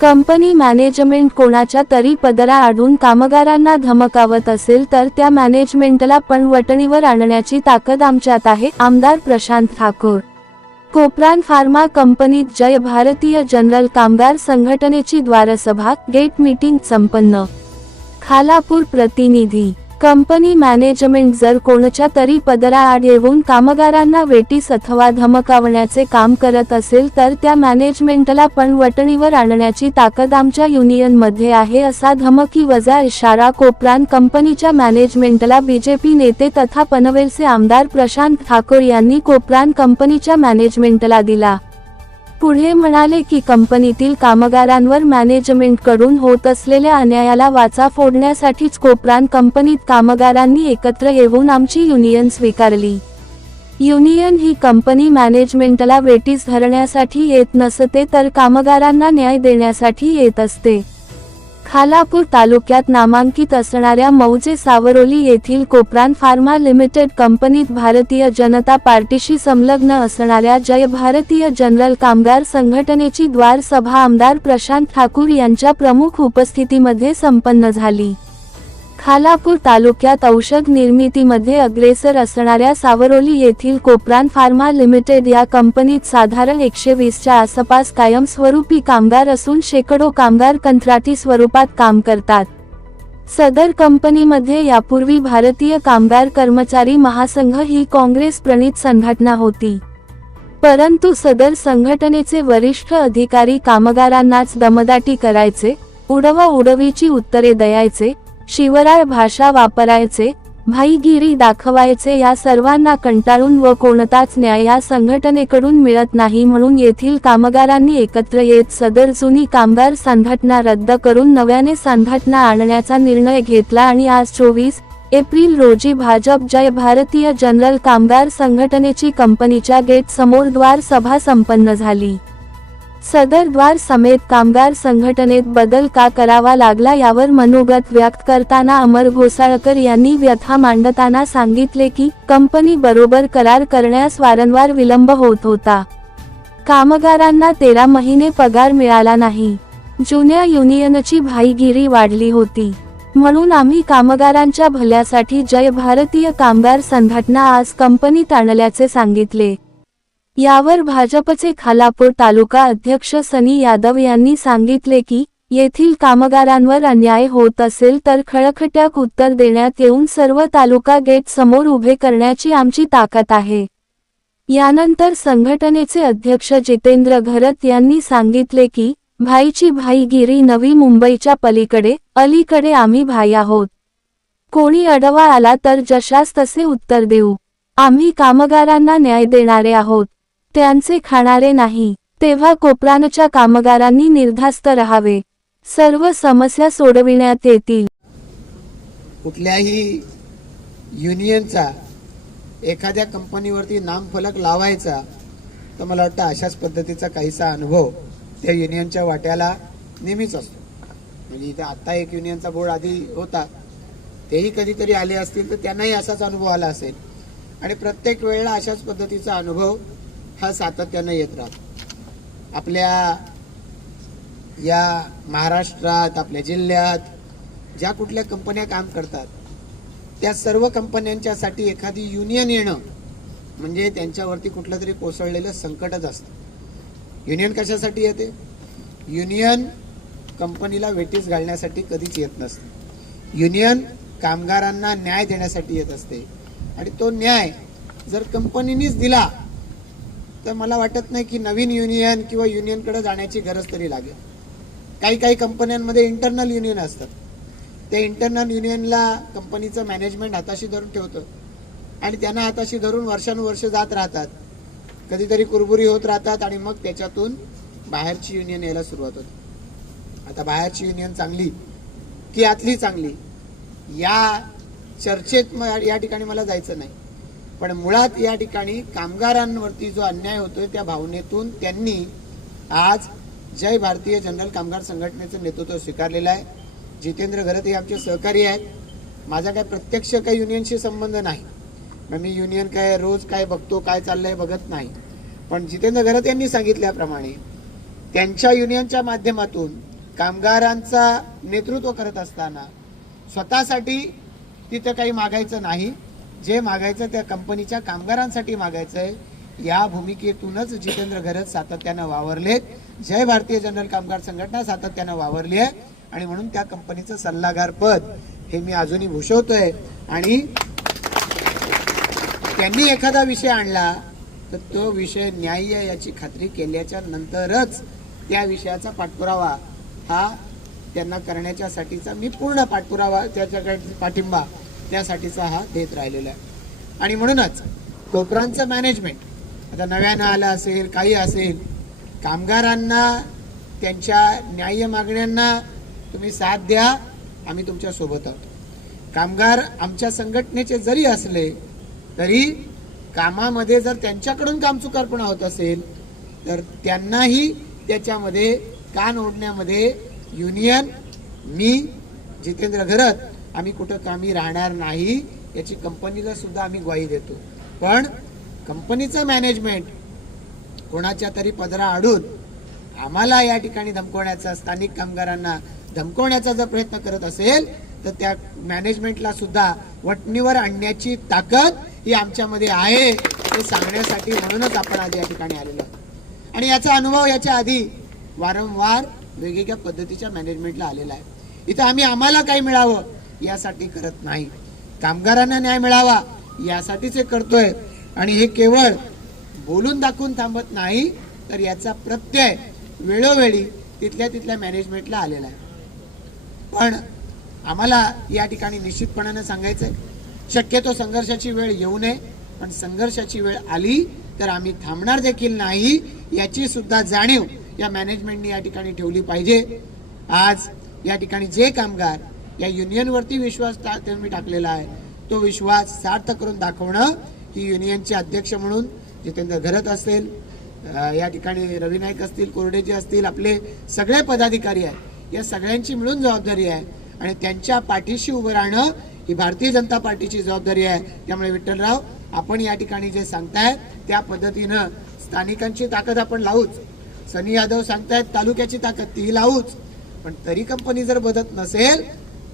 Company management कोणाच्या तरी पदरा आडून कामगारांना धमकावत असेल तर त्या मॅनेजमेंटला पण वटणीवर आणण्याची ताकद आमच्यात आहे आमदार प्रशांत ठाकूर. कोपरान फार्मा कंपनीत जय भारतीय जनरल कामगार संघटनेची द्वारसभा गेट मीटिंग संपन्न. खालापूर प्रतिनिधी कंपनी मॅनेजमेंट जर कोणच्या तरी पदराआड येऊन कामगारांना वेटीस अथवा धमकावण्याचे काम करत असेल तर त्या मॅनेजमेंटला पण वटणीवर आणण्याची ताकद आमच्या युनियनमध्ये आहे असा धमकी वजा इशारा कोपरान कंपनीच्या मॅनेजमेंटला बीजेपी नेते तथा पनवेलचे आमदार प्रशांत ठाकूर यांनी कोपरान कंपनीच्या मॅनेजमेंटला दिला. पुढे म्हणाले की कंपनीतील कामगारांवर मॅनेजमेंटकडून होत असलेल्या अन्यायाला वाचा फोडण्यासाठीच कोपरान कंपनीत कामगारांनी एकत्र येऊन आमची युनियन स्वीकारली. युनियन ही कंपनी मॅनेजमेंटला वेटीस धरण्यासाठी येत नसते तर कामगारांना न्याय देण्यासाठी येत असते. खालापूर तालुक्यात नामांकित असणाऱ्या मौजे सावरोली येथील कोपरान फार्मा लिमिटेड कंपनीत भारतीय जनता पार्टीशी संलग्न असणाऱ्या जय भारतीय जनरल कामगार संघटनेची द्वार सभा आमदार प्रशांत ठाकूर यांच्या प्रमुख उपस्थितीमध्ये संपन्न झाली. खालापूर तालुक्यात औषध निर्मितीमध्ये अग्रेसर असणाऱ्या सावरोली येथील कोपरान फार्मा लिमिटेड या कंपनीत साधारण एकशे वीसच्या आसपास कायमस्वरूपी कामगार असून शेकडो कामगार कंत्राटी स्वरूपात काम करतात. सदर कंपनीमध्ये यापूर्वी भारतीय कामगार कर्मचारी महासंघ ही काँग्रेस प्रणित संघटना होती. परंतु सदर संघटनेचे वरिष्ठ अधिकारी कामगारांनाच दमदाटी करायचे उडवा उडवीची उत्तरे द्यायचे शिवराय भाषा वापरायचे भाईगिरी दाखवायचे या सर्वांना कंटाळून व कोणताच न्याय या संघटनेकडून मिळत नाही म्हणून येथील कामगारांनी एकत्र येत सदर जुनी कामगार संघटना रद्द करून नव्याने संघटना आणण्याचा निर्णय घेतला आणि आज चोवीस एप्रिल रोजी भाजप जय भारतीय जनरल कामगार संघटनेची कंपनीच्या गेट समोर द्वार सभा संपन्न झाली. सदर द्वार समेत कामगार संघटनेत बदल का करावा लागला यावर मनोगत व्यक्त करताना अमर घोसाळकर यांनी व्यथा मांडताना सांगितले की कंपनी बरोबर करार करण्यास वारंवार विलंब होत होता. कामगारांना तेरा महिने पगार मिळाला नाही. जुन्या युनियनची भाईगिरी वाढली होती. म्हणून आम्ही कामगारांच्या भल्यासाठी जय भारतीय कामगार संघटना आज कंपनीत आणल्याचे सांगितले. यावर भाजपचे खालापूर तालुका अध्यक्ष सनी यादव यांनी सांगितले की येथील कामगारांवर अन्याय होत असेल तर खळखट्याक उत्तर देण्यात येऊन सर्व तालुका गेट समोर उभे करण्याची आमची ताकद आहे. यानंतर संघटनेचे अध्यक्ष जितेंद्र घरत यांनी सांगितले की भाईची भाईगिरी नवी मुंबईच्या पलीकडे अलीकडे आम्ही भाई आहोत. कोणी अडवा आला तर जशास तसे उत्तर देऊ. आम्ही कामगारांना न्याय देणारे आहोत. त्यांचे खाणारे नाही तेव्हा कोपरानच्या कामगारांनी निर्धास्त राहावे. सर्व समस्या सोडविण्यात येतील. कुठल्याही युनियनचा एखाद्या कंपनीवरती नामफलक लावायचा तर मला वाटतं अशाच पद्धतीचा काहीसा अनुभव त्या युनियनच्या वाट्याला नेहमीच असतो. म्हणजे इथे आत्ता एक युनियनचा बोर्ड आधी होता तेही कधीतरी आले असतील तर त्यांनाही असाच अनुभव आला असेल. आणि प्रत्येक वेळेला अशाच पद्धतीचा अनुभव हा सातत्यानं येत राहतो. आपल्या या महाराष्ट्रात आपल्या जिल्ह्यात ज्या कुठल्या कंपन्या काम करतात त्या सर्व कंपन्यांच्यासाठी एखादी युनियन येणं म्हणजे त्यांच्यावरती कुठलं तरी कोसळलेलं संकटच असतं. युनियन कशासाठी येते? युनियन कंपनीला वेटीस घालण्यासाठी कधीच येत नसते. युनियन कामगारांना न्याय देण्यासाठी येत असते. आणि तो न्याय जर कंपनीनीच दिला तर मला वाटत नाही की नवीन युनियन किंवा युनियनकडे जाण्याची गरज तरी लागेल. काही काही कंपन्यांमध्ये इंटरनल युनियन असतात. त्या इंटरनल युनियनला कंपनीचं मॅनेजमेंट हाताशी धरून ठेवतं. आणि त्यांना हाताशी धरून वर्षानुवर्ष जात राहतात. कधीतरी कुरबुरी होत राहतात आणि मग त्याच्यातून बाहेरची युनियन यायला सुरुवात होते. आता बाहेरची युनियन चांगली की आतली चांगली या चर्चेत म- या ठिकाणी मला जायचं नाही. पण मुळात या ठिकाणी कामगारांवरती जो अन्याय होतोय त्या भावनेतून त्यांनी आज जय भारतीय जनरल कामगार संघटनेचं नेतृत्व स्वीकारलेलं आहे. जितेंद्र घरत हे आमचे सहकारी आहेत. माझा काय प्रत्यक्ष काही युनियनशी संबंध नाही. मग मी युनियन काय रोज काय बघतो काय चाललंय बघत नाही. पण जितेंद्र घरत यांनी सांगितल्याप्रमाणे त्यांच्या युनियनच्या माध्यमातून कामगारांचा नेतृत्व करत असताना स्वतःसाठी तिथं काही मागायचं नाही. जे मागायचं त्या कंपनीच्या कामगारांसाठी मागायचं आहे या भूमिकेतूनच जितेंद्र घरत सातत्यानं वावरलेत. जय भारतीय जनरल कामगार संघटना सातत्यानं वावरली आहे आणि म्हणून त्या कंपनीचं सल्लागार पद हे मी अजूनही भूषवतोय. आणि त्यांनी एखादा विषय आणला तर तो विषय न्याय्य याची खात्री केल्याच्या नंतरच त्या विषयाचा पाठपुरावा हा त्यांना करण्याच्यासाठीचा मी पूर्ण पाठपुरावा त्याच्याकडे पाठिंबा त्यासाठीचा हा देत राहिलेला आहे. आणि म्हणूनच कोपरांचं मॅनेजमेंट आता नव्यानं आलं असेल काही असेल कामगारांना त्यांच्या न्याय्य मागण्यांना तुम्ही साथ द्या आम्ही तुमच्यासोबत आहोत. कामगार आमच्या संघटनेचे जरी असले तरी कामामध्ये जर त्यांच्याकडून काम चुकारपणा होत असेल तर त्यांनाही त्याच्यामध्ये कान ओढण्यामध्ये युनियन मी जितेंद्र घरत आम्ही कुठं कामी राहणार नाही याची कंपनीला सुद्धा आम्ही ग्वाही देतो. पण कंपनीचं मॅनेजमेंट कोणाच्या तरी पदरा आडून आम्हाला या ठिकाणी धमकवण्याचा स्थानिक कामगारांना धमकवण्याचा जर प्रयत्न करत असेल तर त्या मॅनेजमेंटला सुद्धा वटणीवर आणण्याची ताकद ही आमच्यामध्ये आहे हे सांगण्यासाठी म्हणूनच आपण आज या ठिकाणी आलेलो आहोत. आणि याचा अनुभव याच्या आधी वारंवार वेगवेगळ्या पद्धतीच्या मॅनेजमेंटला आलेला आहे. इथं आम्ही आम्हाला काही मिळावं यासाठी करत नाही. कामगारांना न्याय मिळावा यासाठीच हे करतोय. आणि हे केवळ बोलून दाखवून थांबत नाही तर याचा प्रत्यय वेळोवेळी तिथल्या तिथल्या मॅनेजमेंटला आलेला आहे. पण आम्हाला या ठिकाणी निश्चितपणानं सांगायचंय शक्यतो संघर्षाची वेळ येऊ नये. पण संघर्षाची वेळ आली तर आम्ही थांबणार देखील नाही याची सुद्धा जाणीव या मॅनेजमेंटने या ठिकाणी ठेवली पाहिजे. आज या ठिकाणी जे कामगार या युनियनवरती विश्वास त्यांनी टाकलेला आहे. तो विश्वास सार्थ करून दाखवणं ही युनियनचे अध्यक्ष म्हणून जितेंद्र घरत असेल या ठिकाणी रवी नाईक असतील कोरडेजी असतील आपले सगळे पदाधिकारी आहेत. या सगळ्यांची मिळून जबाबदारी आहे. आणि त्यांच्या पाठीशी उभं राहणं ही भारतीय जनता पार्टीची जबाबदारी आहे. त्यामुळे विठ्ठलराव आपण या ठिकाणी जे सांगताय त्या पद्धतीनं स्थानिकांची ताकद आपण लावूच. सनी यादव सांगतायत तालुक्याची ताकद तीही लावूच. पण तरी कंपनी जर बदत नसेल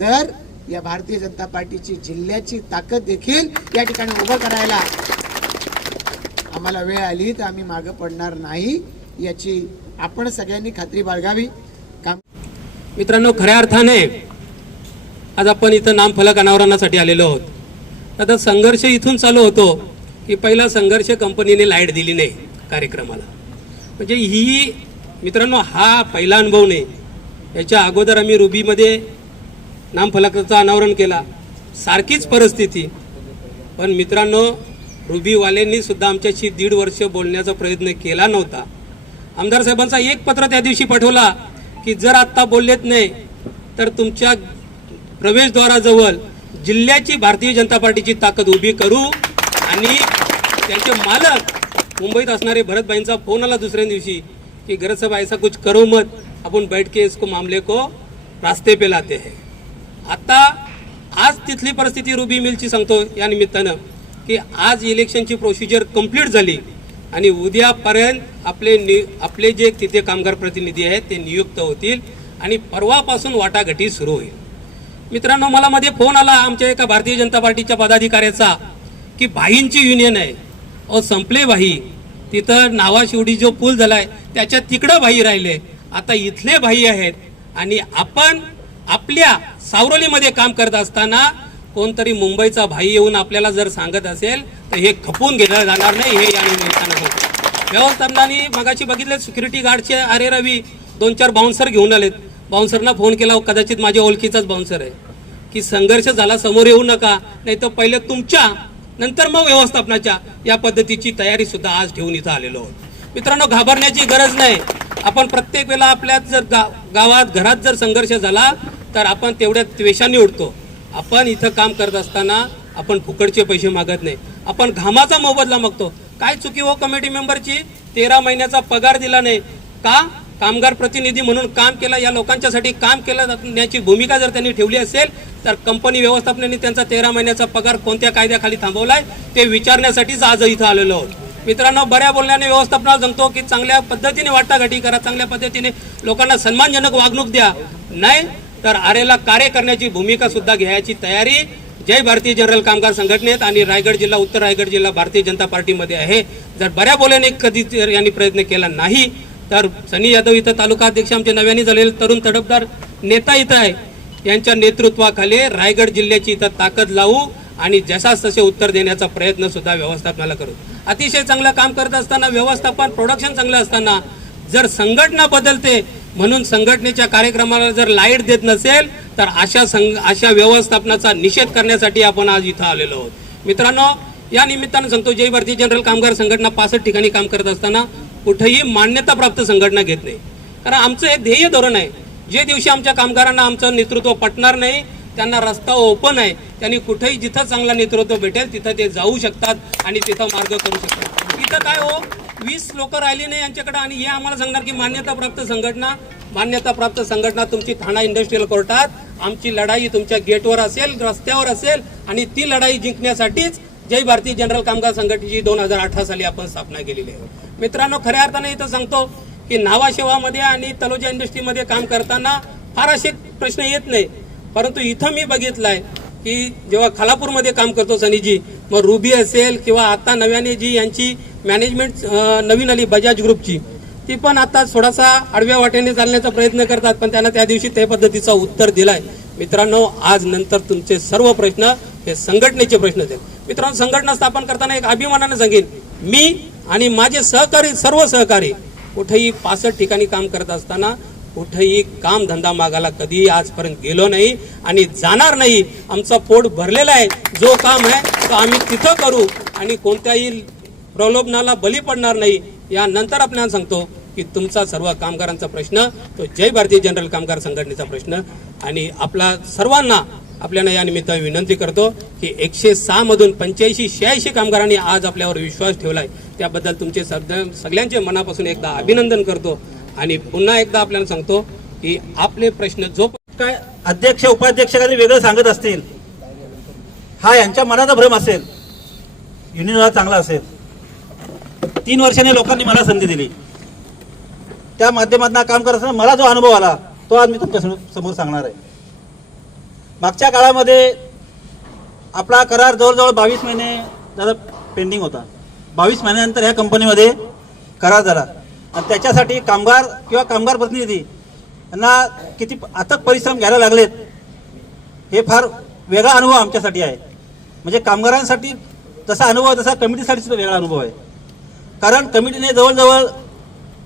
तर या भारतीय जनता पार्टीची जिल्ह्याची ताकद देखील या ठिकाणी उभं करायला आम्हाला वेळ आली तर आम्ही मागं पडणार नाही. याची आपण सगळ्यांनी खात्री बाळगावी. काम मित्रांनो खऱ्या अर्थाने आज आपण इथं नामफलक अनावरणासाठी आलेलो आहोत. आता संघर्ष इथून चालू होतो की पहिला संघर्ष कंपनीने लाइट दिली नाही कार्यक्रमाला. म्हणजे ही मित्रांनो हा पहिला अनुभव नाही. याच्या अगोदर आम्ही रुबीमध्ये नामफलकाचं अनावरण केला. सारखीच परिस्थिती. पण मित्रांनो रुबीवाल्यांनी सुद्धा आमच्याशी दीड वर्ष बोलण्याचा प्रयत्न केला नव्हता. आमदार साहेबांचा एक पत्र त्या दिवशी पाठवला की जर आत्ता बोललेत नाही तर तुमच्या प्रवेशद्वाराजवळ जिल्ह्याची भारतीय जनता पार्टीची ताकद उभी करू आणि त्यांचे मालक मुंबईत असणारे भरतभाईंचा फोन आला दुसऱ्या दिवशी की गरज साहब ऐसा कुछ करो मत. आपण बैठ के इसको मामले को रास्ते पे लाते हैं. आता आज तिथली परिस्थिती रुबी मिलची सांगतो या निमित्तानं की आज इलेक्शनची प्रोसिजर कंप्लीट झाली आणि उद्यापर्यंत आपले नि आपले जे तिथे कामगार प्रतिनिधी आहेत ते नियुक्त होतील आणि परवापासून वाटाघाटी सुरू होईल. मित्रांनो मला मध्ये फोन आला आमच्या एका भारतीय जनता पार्टीच्या पदाधिकाऱ्याचा की भाईंची युनियन आहे. अहो संपले भाई. तिथं नावाशिवडी जो पूल झालाय त्याच्या तिकडं भाई राहिले. आता इथले भाई आहेत आणि आपण आपल्या सावरोलीमध्ये काम करत असताना कोणतरी मुंबईचा भाई येऊन आपल्याला जर सांगत असेल तर हे खपून घेतलं जाणार नाही हे या निमित्तानं होतं. व्यवस्थापनाने मगाशी बघितले सिक्युरिटी गार्डचे अरे रवी दोन चार बाउन्सर घेऊन आलेत. बाउन्सरना फोन केला कदाचित माझ्या ओळखीचाच बाउन्सर आहे. की संघर्ष झाला समोर येऊ नका नाही तर पहिले तुमच्या नंतर मग व्यवस्थापनाच्या या पद्धतीची तयारी सुद्धा आज ठेवून इथं आलेलो आहोत. मित्रांनो घाबरण्याची गरज नाही. आपण प्रत्येक वेळेला आपल्या जर गा- गावात घरात जर संघर्ष झाला तर आपण तेवढ्या त्वेषाने उडतो. आपण इथं काम करत असताना आपण फुकटचे पैसे मागत नाही. आपण घामाचा मोबदला मागतो. काय चुकी हो कमिटी मेंबरची तेरा महिन्याचा पगार दिला नाही. का? कामगार प्रतिनिधी म्हणून काम केलं या लोकांच्यासाठी काम केलं भूमिका जर त्यांनी ठेवली असेल तर कंपनी व्यवस्थापनाने त्यांचा तेरा महिन्याचा पगार कोणत्या कायद्याखाली थांबवलाय ते विचारण्यासाठीच आज इथं आलेलो आहोत. मित्रांनो बऱ्या बोलण्याने व्यवस्थापनाला सांगतो की चांगल्या पद्धतीने वाटाघाटी करा चांगल्या पद्धतीने लोकांना सन्मानजनक वागणूक द्या. नाही तर आरेला कार्य करण्याची भूमिका सुद्धा घ्यायची तयारी जय भारतीय जनरल कामगार संघटनेत आणि रायगड जिल्हा उत्तर रायगड जिल्हा भारतीय जनता पार्टीमध्ये आहे. जर बऱ्या बोल्याने कधी यांनी प्रयत्न केला नाही तर सनी यादव इथं तालुका अध्यक्ष आमचे नव्याने झालेले तरुण तडफदार नेता इथं आहे. यांच्या नेतृत्वाखाली रायगड जिल्ह्याची इथं ताकद लावू आणि जसाच तसे उत्तर देण्याचा प्रयत्न सुद्धा व्यवस्थापनाला करू. अतिशय चांगलं काम करत असताना व्यवस्थापन प्रोडक्शन चांगलं असताना जर संघटना बदलते म्हणून संघटनेच्या कार्यक्रमाला जर लाइट देत नसेल तर अशा संघ अशा व्यवस्थापनाचा निषेध करण्यासाठी आपण आज इथं आलेलो आहोत. मित्रांनो या निमित्तानं सांगतो जय भारतीय जनरल कामगार संघटना पासष्ट ठिकाणी काम करत असताना कुठेही मान्यताप्राप्त संघटना घेत नाही. कारण आमचं हे ध्येय धोरण आहे. जे दिवशी आमच्या कामगारांना आमचं नेतृत्व पटणार नाही त्यांना रस्ता ओपन आहे त्यांनी कुठेही जिथं चांगला नेतृत्व भेटेल तिथं ते जाऊ शकतात आणि तिथं मार्ग करू शकतात. इथं काय हो? वीस लोक राहिली नाही यांच्याकडे आणि हे आम्हाला सांगणार की मान्यताप्राप्त संघटना मान्यताप्राप्त संघटना तुमची ठाणा इंडस्ट्रियल कोर्टात आमची लढाई तुमच्या गेटवर असेल रस्त्यावर असेल आणि ती लढाई जिंकण्यासाठीच जय भारतीय जनरल कामगार संघटनेची दोन हजार अठरा साली आपण स्थापना केलेली आहे. मित्रांनो खऱ्या अर्थाने इथं सांगतो की नावाशेवामध्ये आणि तलोजा इंडस्ट्रीमध्ये काम करताना फार असे प्रश्न येत नाही. परंतु इथं मी बघितलंय की जेव्हा खालापूरमध्ये काम करतो सनीजी मग रुबी असेल किंवा आता नव्याने जी यांची मॅनेजमेंट नवीन आली बजाज ग्रुपची ती पण आता थोडासा आडव्या वाटेने चालण्याचा प्रयत्न करतात पण त्यांना त्या दिवशी त्या पद्धतीचा उत्तर दिलाय. मित्रांनो आज नंतर तुमचे सर्व प्रश्न हे संघटनेचे प्रश्न आहेत. मित्रांनो संघटना स्थापन करताना एक अभिमानाने सांगेन मी आणि माझे सहकारी सर्व सहकारी कुठेही पासष्ट ठिकाणी काम करत असताना कुठेही काम धंदा मागायला कधी आजपर्यंत गेलो नाही आणि जाणार नाही. आमचा पोट भरलेला आहे. जो काम आहे तो आम्ही तिथं करू आणि कोणत्याही प्रलोभनाला बली पडणार नाही यानंतर आपल्याला सांगतो की तुमचा सर्व कामगारांचा प्रश्न तो जय भारतीय जनरल कामगार संघटनेचा प्रश्न आणि आपला सर्वांना आपल्याला या निमित्ताने विनंती करतो की एकशे सहा मधून पंच्याऐंशी शहाऐंशी कामगारांनी आज आपल्यावर विश्वास ठेवलाय. त्याबद्दल तुमचे सगळ्या- सगळ्यांचे मनापासून एकदा अभिनंदन करतो. आणि पुन्हा एकदा आपल्याला सांगतो की आपले प्रश्न जो काय अध्यक्ष उपाध्यक्ष काही वेगळं सांगत असतील हा यांच्या मनाचा भ्रम असेल. युनियनला चांगला असेल. तीन वर्षांनी लोकांनी मला संधी दिली. त्या माध्यमातून काम करत असताना मला जो अनुभव आला तो आज मी तुमच्या समोर- सांगणार आहे. मागच्या काळामध्ये आपला करार जवळजवळ बावीस महिने त्याचा पेंडिंग होता. बावीस महिन्यानंतर ह्या कंपनीमध्ये करार झाला. आणि त्याच्यासाठी कामगार किंवा कामगार प्रतिनिधी यांना किती अथक परिश्रम घ्यायला लागलेत हे फार वेगळा अनुभव आमच्यासाठी आहे. म्हणजे कामगारांसाठी तसा अनुभव आहे तसा कमिटीसाठी सुद्धा वेगळा अनुभव आहे. कारण कमिटीने जवळजवळ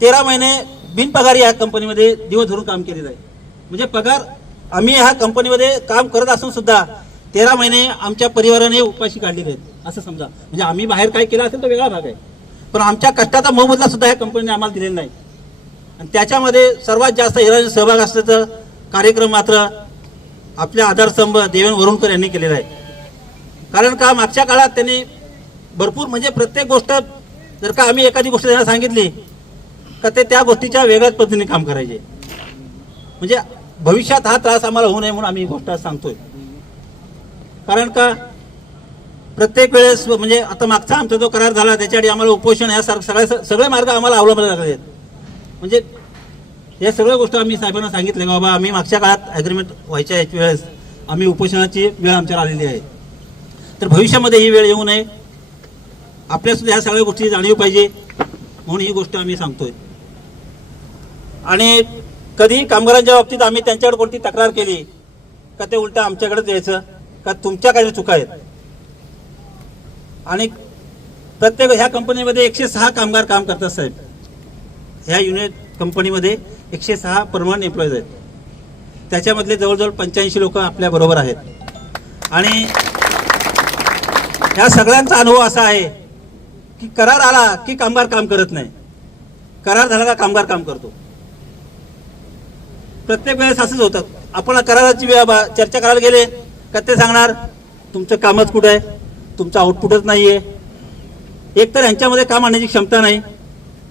तेरा महिने बिनपगारी या कंपनीमध्ये दिवस धरून काम केलेलं आहे. म्हणजे पगार आम्ही ह्या कंपनीमध्ये काम करत असून सुद्धा तेरा महिने आमच्या परिवाराने उपाशी काढलेले आहेत. असं समजा. म्हणजे आम्ही बाहेर काय केलं असेल तो वेगळा भाग आहे. पण आमच्या कष्टाचा मोबदला सुद्धा ह्या कंपनीने आम्हाला दिलेला नाही. आणि त्याच्यामध्ये सर्वात जास्त हिराचा सहभाग असल्याचं कार्यक्रम मात्र आपल्या आधारस्तंभ देवेंद्र वरुणकर यांनी केलेला आहे. कारण का मागच्या काळात त्यांनी भरपूर म्हणजे प्रत्येक गोष्ट जर का आम्ही एखादी गोष्ट त्यांना सांगितली का ते त्या गोष्टीच्या वेगळ्याच पद्धतीने काम करायचे. म्हणजे भविष्यात हा त्रास आम्हाला होऊ नये म्हणून आम्ही ही गोष्ट सांगतोय. कारण का प्रत्येक वेळेस म्हणजे आता मागचा आमचा जो करार झाला त्याच्यासाठी आम्हाला उपोषण या सगळ्या सगळे मार्ग आम्हाला अवलंबले लागले आहेत म्हणजे या सगळ्या गोष्टी आम्ही साहेबांना सांगितलं की बाबा आम्ही मागच्या काळात ॲग्रीमेंट व्हायच्या वेळेस आम्ही उपोषणाची वेळ आमच्यावर आलेली आहे. तर भविष्यामध्ये ही वेळ येऊ नये. आपल्यासुद्धा ह्या सगळ्या गोष्टी जाणीव पाहिजे म्हणून ही गोष्ट आम्ही सांगतोय. आणि कधी कामगारांच्या बाबतीत आम्ही त्यांच्याकडे कोणती तक्रार केली का ते उलट आमच्याकडेच यायचं का तुमच्या काही चुका आहेत? आणि प्रत्येक ह्या कंपनीमध्ये एकशे सहा कामगार काम करतात साहेब. ह्या युनिट कंपनीमध्ये एकशे सहा परमनंट एम्प्लॉईज आहेत. त्याच्यामधले जवळजवळ पंच्याऐंशी लोक आपल्या बरोबर आहेत. आणि ह्या सगळ्यांचा अनुभव असा आहे की करार आला की कामगार काम करत नाही. करार झाला का कामगार काम करतो. प्रत्येक वेळेस असंच होतं. आपण कराराची वेळ बा- चर्चा करायला गेले का ते सांगणार तुमचं कामच कुठं आहे? तुमचं आउटपुटच नाही आहे एकतर ह्यांच्यामध्ये काम आणण्याची क्षमता नाही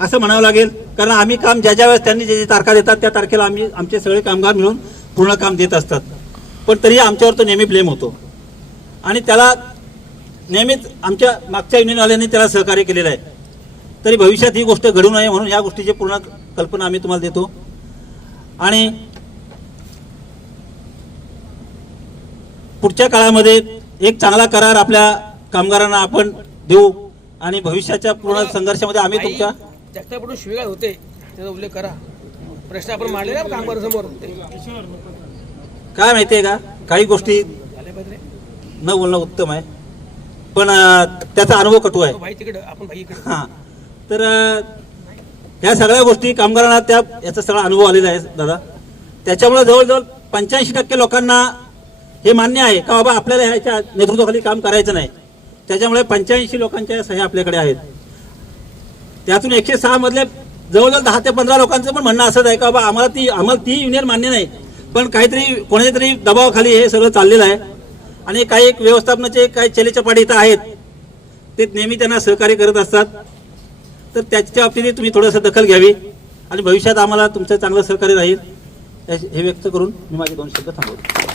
असं म्हणावं लागेल. कारण आम्ही काम ज्या ज्या वेळेस त्यांनी जे जे तारखा देतात त्या तारखेला आम्ही आमचे सगळे कामगार मिळून पूर्ण काम देत असतात. पण तरी आमच्यावर तो नेहमी ब्लेम होतो. आणि त्याला नेहमीच आमच्या मागच्या युनियनवाल्यांनी त्याला सहकार्य केलेलं आहे. तरी भविष्यात ही गोष्ट घडू नये म्हणून ह्या गोष्टीची पूर्ण कल्पना आम्ही तुम्हाला देतो. आणि पुढच्या काळामध्ये एक चांगला करार आपल्या कामगारांना आपण देऊ आणि भविष्याच्या पूर्ण संघर्षामध्ये आम्ही तुमच्या जगतापडून शिवेगाळ होते त्याचा उल्लेख करा. प्रश्न आपण मांडले ना कामगारांसमोर ते काय माहितीये का? काही गोष्टी न बोलणं उत्तम आहे. पण त्याचा अनुभव कटू आहे. हां. तर ह्या सगळ्या गोष्टी कामगारांना त्या याचा सगळा अनुभव आलेला आहे दादा. त्याच्यामुळे जवळजवळ पंच्याऐंशी टक्के लोकांना हे मान्य आहे का बाबा आपल्याला ह्याच्या नेतृत्वाखाली काम करायचं नाही. त्याच्यामुळे पंच्याऐंशी लोकांच्या सह्या आपल्याकडे आहेत. त्यातून एकशे सहा मधले जवळजवळ दहा ते पंधरा लोकांचं पण म्हणणं असंच आहे का बाबा आम्हाला ती आम्हाला ती युनियन मान्य नाही. पण काहीतरी कोणाच्या तरी दबावाखाली हे सगळं चाललेलं आहे. आणि काही एक व्यवस्थापनाचे काही चलेच्या पाठी इथं आहेत. ते नेहमी त्यांना सहकार्य करत असतात. तर त्याच्या बाबतीत तुम्ही थोडंसं दखल घ्यावी आणि भविष्यात आम्हाला तुमचं चांगलं सहकार्य राहील. हे व्यक्त करून मी माझे दोन शब्द थांबवतो.